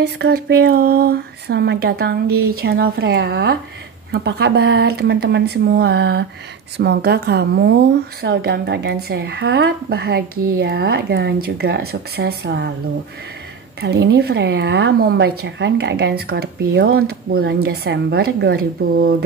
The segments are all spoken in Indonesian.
Hai Scorpio, selamat datang di channel Freya. Apa kabar teman-teman semua? Semoga kamu selalu dalam keadaan sehat, bahagia, dan juga sukses selalu. Kali ini Freya mau membacakan keadaan Scorpio untuk bulan Desember 2022.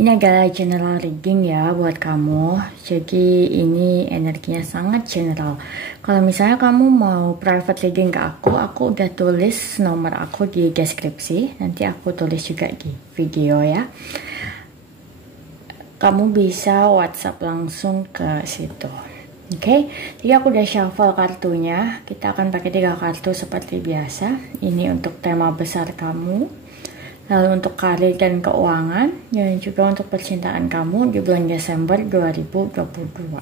Ini adalah general reading ya buat kamu. Jadi ini energinya sangat general. Kalau misalnya kamu mau private reading ke aku udah tulis nomor aku di deskripsi. Nanti aku tulis juga di video ya. Kamu bisa WhatsApp langsung ke situ. Oke, jadi aku udah shuffle kartunya. Kita akan pakai 3 kartu seperti biasa. Ini untuk tema besar kamu. Lalu untuk karir dan keuangan, dan juga untuk percintaan kamu di bulan Desember 2022.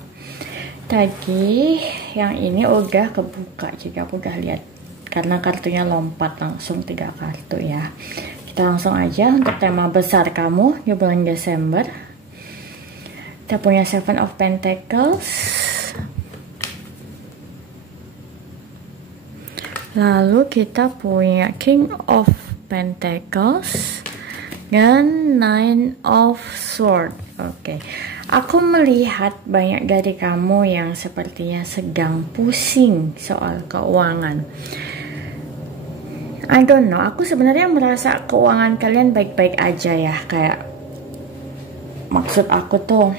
Tadi yang ini udah kebuka, jadi aku udah lihat. Karena kartunya lompat langsung 3 kartu ya. Kita langsung aja untuk tema besar kamu di bulan Desember. Kita punya Seven of Pentacles. Lalu kita punya King of Pentacles dan Nine of Swords. Oke. Aku melihat banyak dari kamu yang sepertinya sedang pusing soal keuangan. I don't know, aku sebenarnya merasa keuangan kalian baik-baik aja ya. Kayak maksud aku tuh,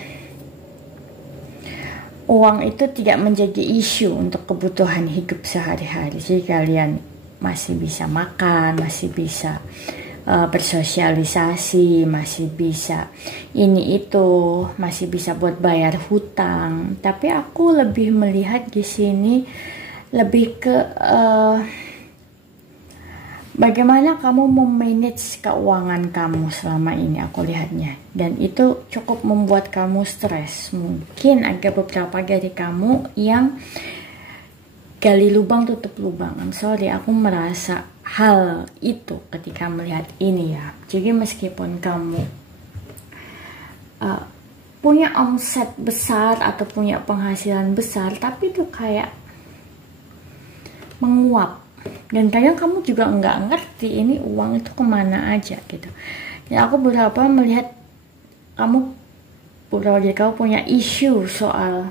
uang itu tidak menjadi isu untuk kebutuhan hidup sehari-hari. Jadi kalian masih bisa makan, masih bisa bersosialisasi, masih bisa ini itu, masih bisa buat bayar hutang. Tapi aku lebih melihat di sini lebih ke bagaimana kamu memanage keuangan kamu selama ini, aku lihatnya. Dan itu cukup membuat kamu stres. Mungkin ada beberapa dari kamu yang gali lubang tutup lubang. I'm sorry, aku merasa hal itu ketika melihat ini ya. Jadi meskipun kamu punya omset besar atau punya penghasilan besar, tapi itu kayak menguap. Dan kadang kamu juga nggak ngerti ini uang itu kemana aja gitu. Ya aku beberapa melihat beberapa dari kamu punya isu soal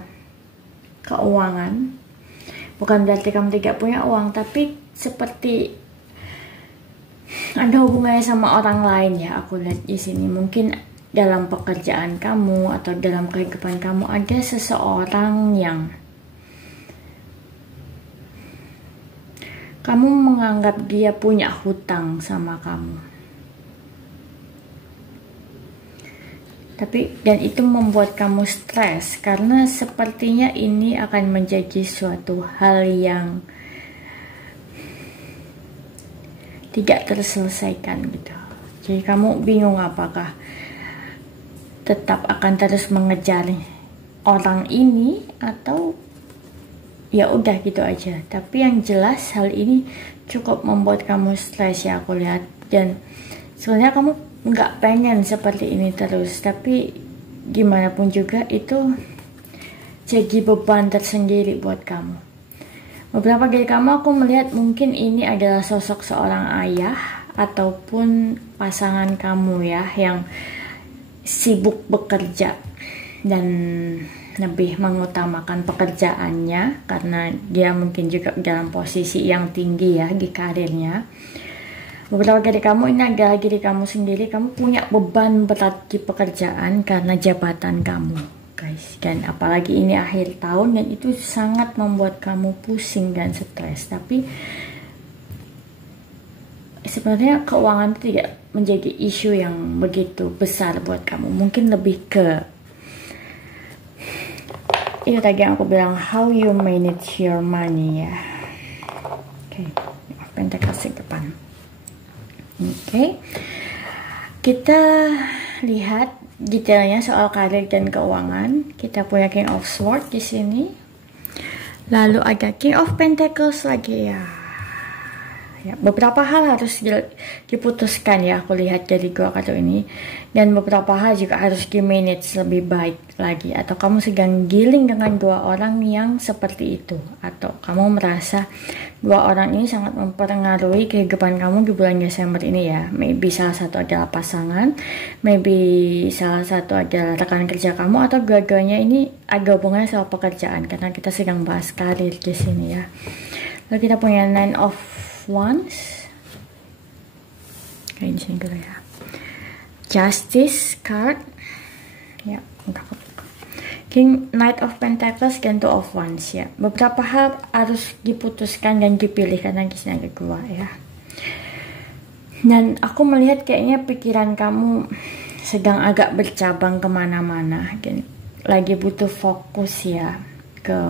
keuangan. Bukan berarti kamu tidak punya uang, tapi seperti ada hubungannya sama orang lain ya. Aku lihat di sini mungkin dalam pekerjaan kamu atau dalam kehidupan kamu ada seseorang yang kamu menganggap dia punya hutang sama kamu. Dan itu membuat kamu stres karena sepertinya ini akan menjadi suatu hal yang tidak terselesaikan gitu. Jadi kamu bingung apakah tetap akan terus mengejar orang ini atau ya udah gitu aja. Tapi yang jelas hal ini cukup membuat kamu stres ya aku lihat. Dan sebenarnya kamu nggak pengen seperti ini terus, tapi gimana pun juga itu jadi beban tersendiri buat kamu. Beberapa dari kamu aku melihat mungkin ini adalah sosok seorang ayah ataupun pasangan kamu ya yang sibuk bekerja dan lebih mengutamakan pekerjaannya karena dia mungkin juga dalam posisi yang tinggi ya di karirnya. Beberapa dari kamu ini adalah diri kamu sendiri. Kamu punya beban berat di pekerjaan karena jabatan kamu, guys. Dan apalagi ini akhir tahun dan itu sangat membuat kamu pusing dan stres. Tapi sebenarnya keuangan itu tidak menjadi isu yang begitu besar buat kamu. Mungkin lebih ke itu tadi yang aku bilang, how you manage your money ya. Oke, Pentacles depan. Oke, kita lihat detailnya soal karir dan keuangan. Kita punya King of Swords di sini. Lalu ada King of Pentacles lagi ya. Ya, beberapa hal harus diputuskan ya, aku lihat dari gua kartu ini, dan beberapa hal juga harus di-manage lebih baik lagi. Atau kamu sedang giling dengan dua orang yang seperti itu, atau kamu merasa dua orang ini sangat mempengaruhi kehidupan kamu di bulan Desember ini ya. Maybe salah satu adalah pasangan, maybe salah satu adalah rekan kerja kamu, atau dua-duanya ini ada hubungannya sama pekerjaan, karena kita sedang bahas karir di sini ya. Lalu kita punya Nine of Wands, kayak di sini ya. Justice card, ya, King, Knight of Pentacles, dan Two of Wands ya. Beberapa hal harus diputuskan dan dipilih karena di sini ada dua ya. Dan aku melihat kayaknya pikiran kamu sedang agak bercabang kemana-mana, dan lagi butuh fokus ya ke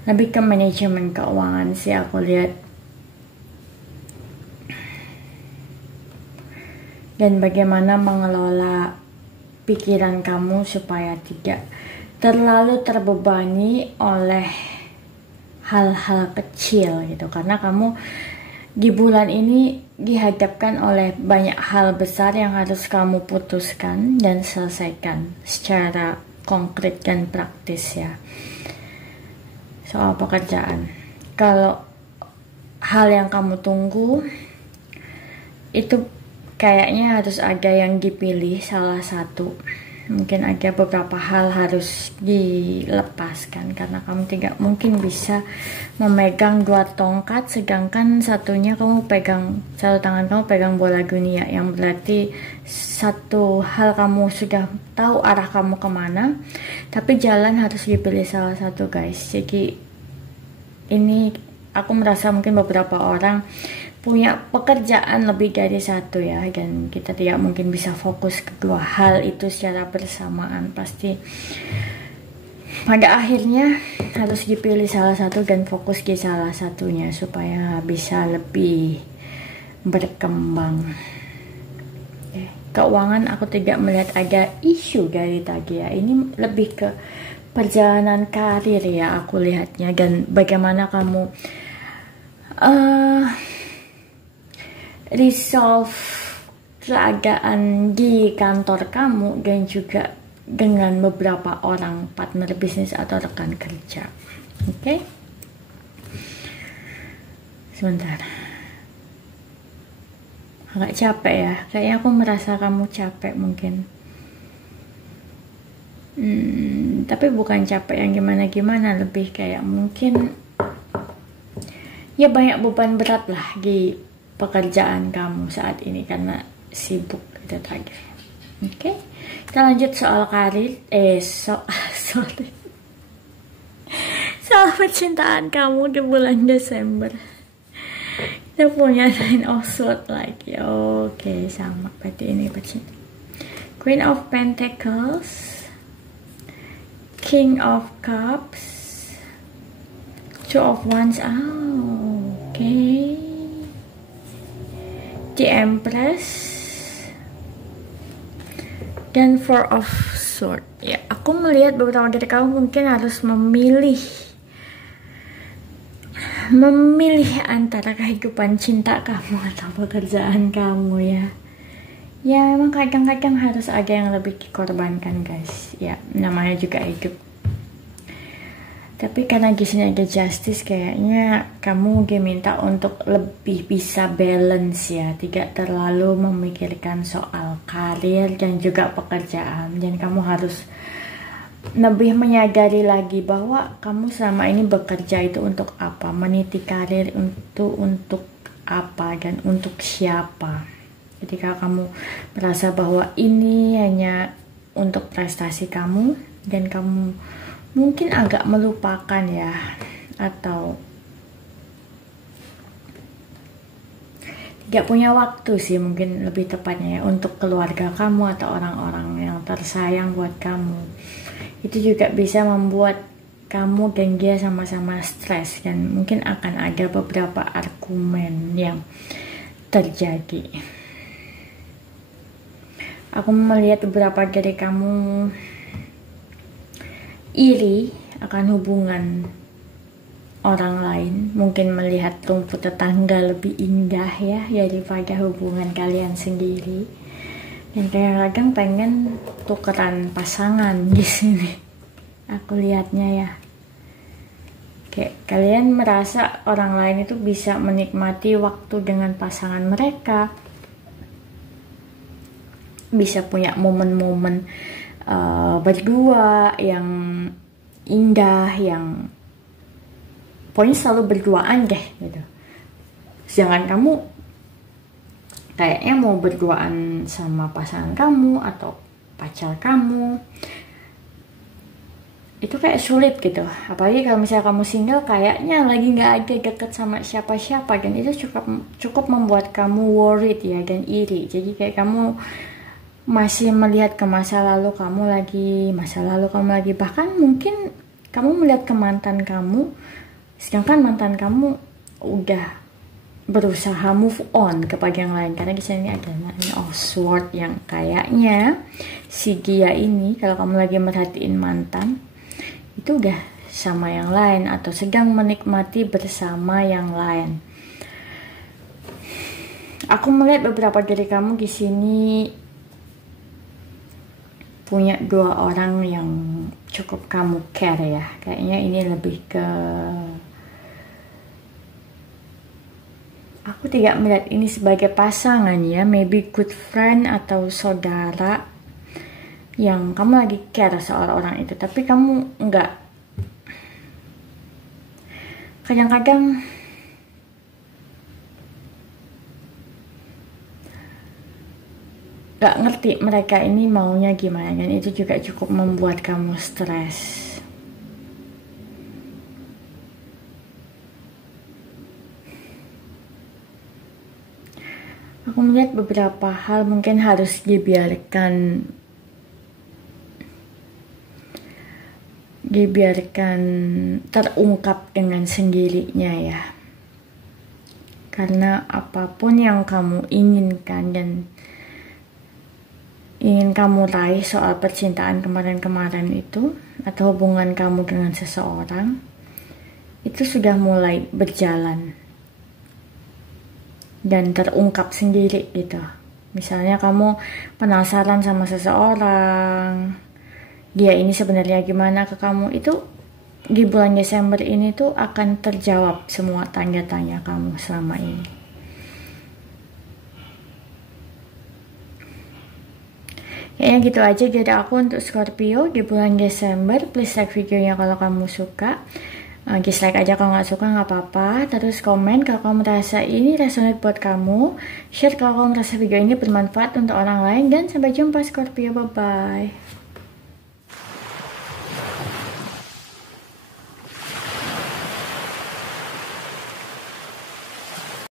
lebih ke manajemen keuangan sih aku lihat, dan bagaimana mengelola pikiran kamu supaya tidak terlalu terbebani oleh hal-hal kecil gitu, karena kamu di bulan ini dihadapkan oleh banyak hal besar yang harus kamu putuskan dan selesaikan secara konkret dan praktis ya. Soal pekerjaan, kalau hal yang kamu tunggu itu kayaknya harus ada yang dipilih salah satu. Mungkin ada beberapa hal harus dilepaskan karena kamu tidak mungkin bisa memegang dua tongkat sedangkan satunya kamu pegang, satu tangan kamu pegang bola dunia, yang berarti satu hal kamu sudah tahu arah kamu kemana, tapi jalan harus dipilih salah satu guys. Jadi ini aku merasa mungkin beberapa orang punya pekerjaan lebih dari satu ya, dan kita tidak mungkin bisa fokus kedua hal itu secara bersamaan. Pasti pada akhirnya harus dipilih salah satu dan fokus di salah satunya supaya bisa lebih berkembang. Keuangan aku tidak melihat ada isu dari tadi ya, ini lebih ke perjalanan karir ya aku lihatnya, dan bagaimana kamu resolve keadaan di kantor kamu dan juga dengan beberapa orang partner bisnis atau rekan kerja. Oke? Sebentar. Agak capek ya. Kayaknya aku merasa kamu capek mungkin. Tapi bukan capek yang gimana-gimana, lebih kayak mungkin ya banyak beban berat lah di pekerjaan kamu saat ini karena sibuk itu tadi. Oke, kita lanjut soal karir. Sorry. Soal percintaan kamu di bulan Desember. Kita punya Nine of Swords lagi. Oke, sama. Berarti ini percintaan. Queen of Pentacles, King of Cups, Two of Wands. Oke. The Empress dan Four of Swords. Ya, aku melihat beberapa dari kamu mungkin harus memilih antara kehidupan cinta kamu atau pekerjaan kamu ya. Ya, emang kadang-kadang harus ada yang lebih dikorbankan guys. Ya, namanya juga hidup. Tapi karena di sini ada justice, kayaknya kamu diminta untuk lebih bisa balance ya, tidak terlalu memikirkan soal karir dan juga pekerjaan, dan kamu harus lebih menyadari lagi bahwa kamu selama ini bekerja itu untuk apa, meniti karir untuk apa dan untuk siapa. Ketika kamu merasa bahwa ini hanya untuk prestasi kamu dan kamu mungkin agak melupakan ya, atau tidak punya waktu sih mungkin lebih tepatnya ya untuk keluarga kamu atau orang-orang yang tersayang buat kamu, itu juga bisa membuat kamu dan dia sama-sama stres, dan mungkin akan ada beberapa argumen yang terjadi. Aku melihat beberapa dari kamu iri akan hubungan orang lain, mungkin melihat rumput tetangga lebih indah ya daripada hubungan kalian sendiri. Dan kadang-kadang pengen tukeran pasangan di sini. Aku lihatnya ya. Kayak kalian merasa orang lain itu bisa menikmati waktu dengan pasangan mereka, bisa punya momen-momen berdua yang indah, yang pokoknya selalu berduaan deh gitu. Jangan kamu kayaknya mau berduaan sama pasangan kamu atau pacar kamu, itu kayak sulit gitu. Apalagi kalau misalnya kamu single, kayaknya lagi nggak ada deket sama siapa-siapa, dan itu cukup membuat kamu worried ya, dan iri. Jadi kayak kamu masih melihat ke masa lalu kamu lagi, bahkan mungkin kamu melihat ke mantan kamu, sedangkan mantan kamu udah berusaha move on kepada yang lain. Karena di sini ada Sword yang kayaknya si dia ini, kalau kamu lagi merhatiin mantan, itu udah sama yang lain atau sedang menikmati bersama yang lain. Aku melihat beberapa dari kamu di sini punya dua orang yang cukup kamu care ya. Kayaknya ini lebih ke, aku tidak melihat ini sebagai pasangan ya, maybe good friend atau saudara yang kamu lagi care soal orang itu, tapi kamu enggak. Kadang-kadang gak ngerti mereka ini maunya gimana, dan itu juga cukup membuat kamu stres. Aku melihat beberapa hal mungkin harus dibiarkan terungkap dengan sendirinya ya. Karena apapun yang kamu inginkan dan ingin kamu raih soal percintaan kemarin-kemarin itu, atau hubungan kamu dengan seseorang, itu sudah mulai berjalan dan terungkap sendiri gitu. Misalnya kamu penasaran sama seseorang, dia ini sebenarnya gimana ke kamu, itu di bulan Desember ini tuh akan terjawab semua tanya-tanya kamu selama ini. Kayaknya gitu aja dari aku untuk Scorpio di bulan Desember. Please like videonya kalau kamu suka. Dislike aja kalau nggak suka, nggak apa-apa. Terus komen kalau kamu merasa ini resonate buat kamu. Share kalau kamu merasa video ini bermanfaat untuk orang lain. Dan sampai jumpa Scorpio, bye-bye.